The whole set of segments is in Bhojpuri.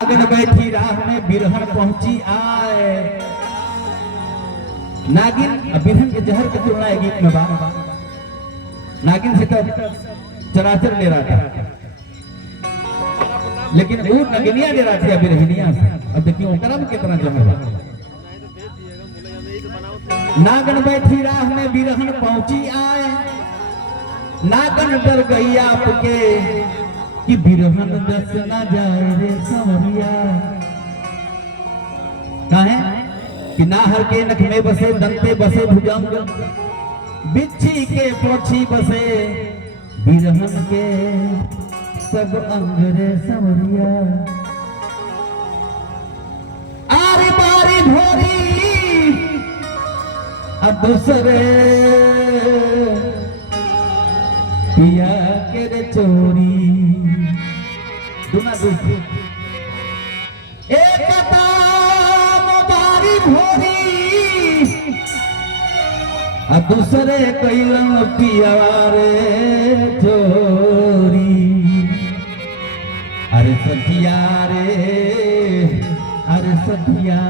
नागिन बैठी राह में बिरहन पहुंची आए। नागिन बिरहन के जहर की तुलना एक गीत में बात नागिन से तब चराचर ले रहा था, लेकिन वो नगिनिया ले रहा था बिरहनिया से। अब देखिए ओकरा में कितना जहर है। नागिन बैठी राह में बिरहन पहुंची आए। नागिन डर गई आपके कि बिरहन दस ना जाए रे समरिया। काहे कि नाहर के नख में बसे दंते बसे भुजंग, बिच्छी के पोछी बसे बिरहन के सब अंग रे समरिया। आरी बारी भोरी अब दूसरे पिया के रे चोरी दुना दूसरी एक बारी भोरी आ दूसरे कैलम पिया रे चोरी। अरे सखिया रे अरे सखिया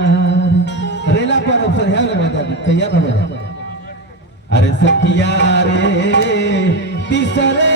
रेला पर अवसर है बजा तैयार हो जा। अरे सखिया रे तीसरे